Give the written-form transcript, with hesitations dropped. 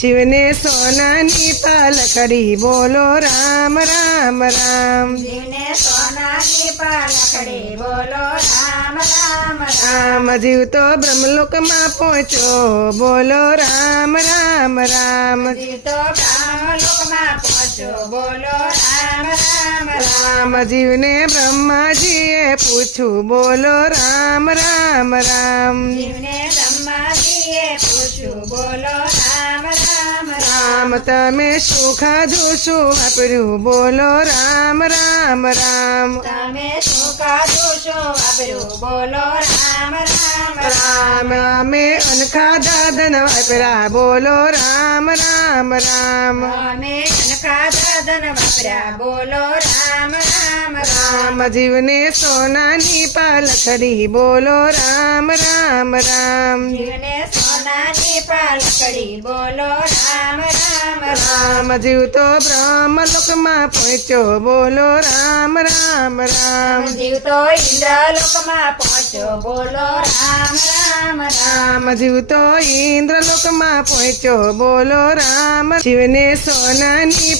શિવને સોનાની પાલકડી બોલો રામ રામ રામ શિવને સોનાની પાલકડી બોલો રામ રામ રામ જીવ તો બ્રહ્મલોકમાં પહોંચ્યો બોલો રામ રામ રામ જીવતો બ્રહ્મલોકમાં પહોંચ્યો બોલો રામ રામ રામ જીવને બ્રહ્માજીએ પૂછ્યું બોલો રામ રામ રામ જીવને બ્રહ્માજીએ પૂછ્યું બોલો રામ રામ રામ તમે શું ખાધું શું વાપર્યું બોલો રામ રામ રામ તમે શું ખાધું શું વાપર્યું બોલો રામ રામ રામ અમે અનખાધા ધન વાપર્યા બોલો રામ રામ રામ અમે ખાધા ધન વાપર્યા બોલો રામ રામ રામ જીવને સોનાની પાલખડી બોલો રામ રામ રામ જીવને સોનાની પાલકડી બોલો રામ રામ રામ જીવ તો બ્રહ્મલોકમાં પહોંચ્યો બોલો રામ રામ રામ જીવતો ઇન્દ્રલોકમાં પહોંચ્યો બોલો રામ રામ રામ જીવ તો ઇન્દ્રલોકમાં પહોંચ્યો બોલો રામ શિવને સોનાની